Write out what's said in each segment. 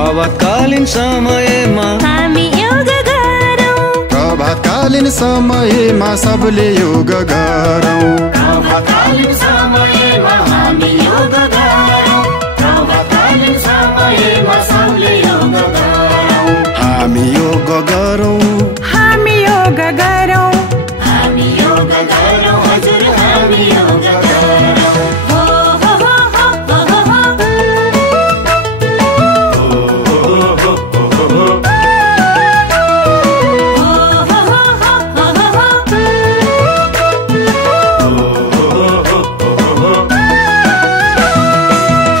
प्रभातकालीन समयमा हामी योग गरौँ। प्रभातकालीन समयमा सबले योग गरौँ। प्रभातकालीन समयमा हामी योग गरौँ। प्रभातकालीन समयमा सबले योग गरौँ। हामी योग गरौँ। हामी योग गरौँ। हामी योग गरौँ हजुर हामी योग गरौँ। हो हो हो हो हो हो।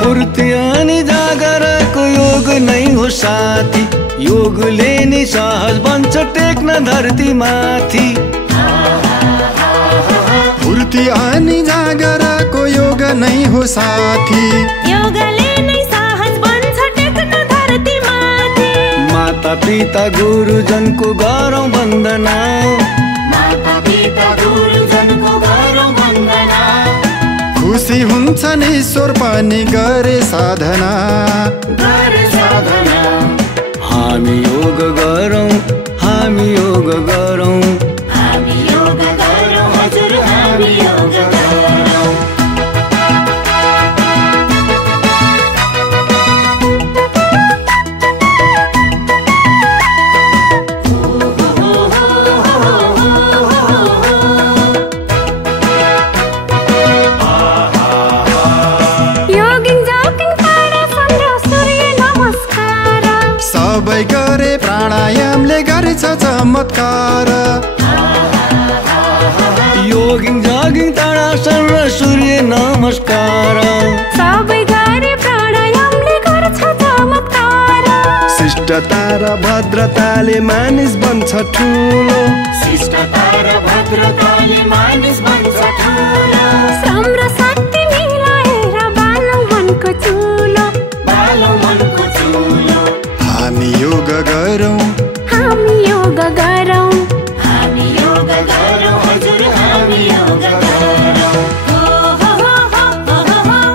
फुर्ती अनि जागरको योग नै हो साथी। योगले नि सहज बन्छ टेक्न धरती माथि। फुर्ती अनि जागरको योग नै हो साथी। योगले नै सहज बन्छ टेक्न धरती माथि। माता पिता गुरुजनको गरौँ वन्दना। माता पिता गुरुजनको गरौँ वन्दना। खुसी हुन्छन् ईश्वर पनि गरे साधना। गरे साधना। हामी योग गरौँ। हामी योग गरौँ। हामी योग गरौँ हजुर हामी योग गरौँ। सबै गरे प्राणायामले गर्छ चमत्कार। योगिङ जगिङ ताडासन र सूर्य नमस्कार। सबै गरे प्राणायामले गर्छ चमत्कार। शिष्टता र भद्रताले मानिस बन्छ ठुलो। शिष्टता र भद्रताले मानिस बन्छ ठुलो। श्रम र शक्ति मिलाएर बालौँ मनको चुलो। बालौँ मनको चुलो। हामी योग गरौँ। हामी योग गरौँ। हामी योग गरौँ हजुर हामी योग गरौँ। हो हो हो हो हो हो।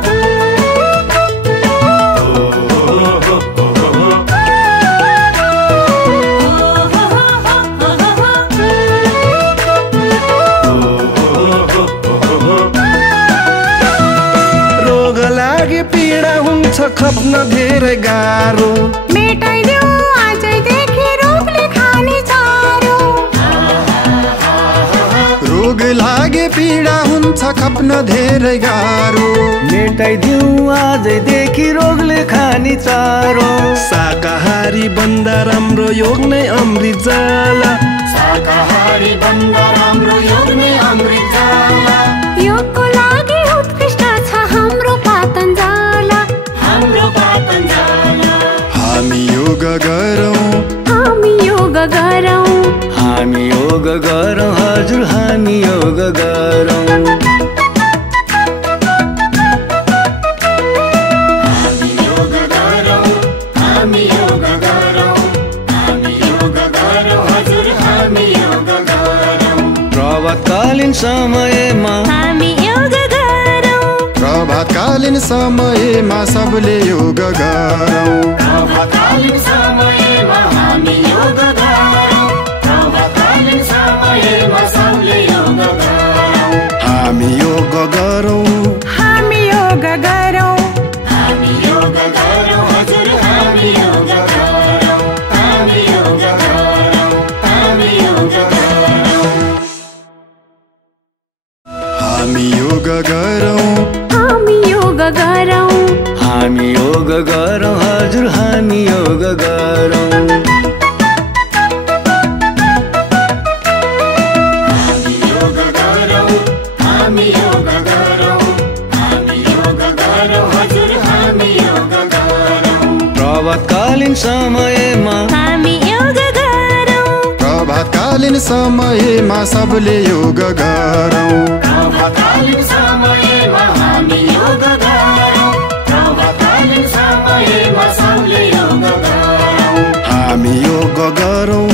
रोग लागि पीडा हुन्छ खप्न धेरै गाह्रो। मेटाइदेऊ आजैदेखि रोगले खाने चारो। रोग लागे पीडा हुन्छ खप्न धेरै गाह्रो। मेटाइदिऊ आजैदेखि रोगले खाने चारो। शाकाहारी बन्दा राम्रो योग नै अमृत जाला। शाकाहारी बन्दा राम्रो योग नै अमृत जाला। योगको लागि उत्कृष्ट छ हाम्रो पातञ्जल। हाम्रो पातञ्जल। हामी योग गरौँ। हामी योग गरौँ। हामी योग गरौँ हजुर हामी योग गरौँ। हामी योग गरौँ। हामी योग गरौँ। समयमा हामी योग गरौँ प्रभातकालीन समयमा सबले योग गरौँ प्रभातकालीन समयमा हामी योग गरौँ प्रभातकालीन समयमा सबले योग गरौँ हामी योग गरौँ हामी योग गरौँ हामी योग गरौँ हजुर हामी योग गरौँ हामी योग गरौँ हामी योग गरौँ हामी योग गरौँ हामी योग गरौँ हामी योग गरौँ हजुर हामी योग गरौँ हामी योग गरौँ हामी योग गरौँ हामी योग गरौँ हजुर हामी योग गरौँ प्रभातकालीन समयमा हामी योग गरौँ प्रभातकालीन समयमा सबले योग गरौँ प्रभातकालीन समयमा हामी योग गरौँ प्रभातकालीन समयमा सबले योग गरौँ हामी योग गरौँ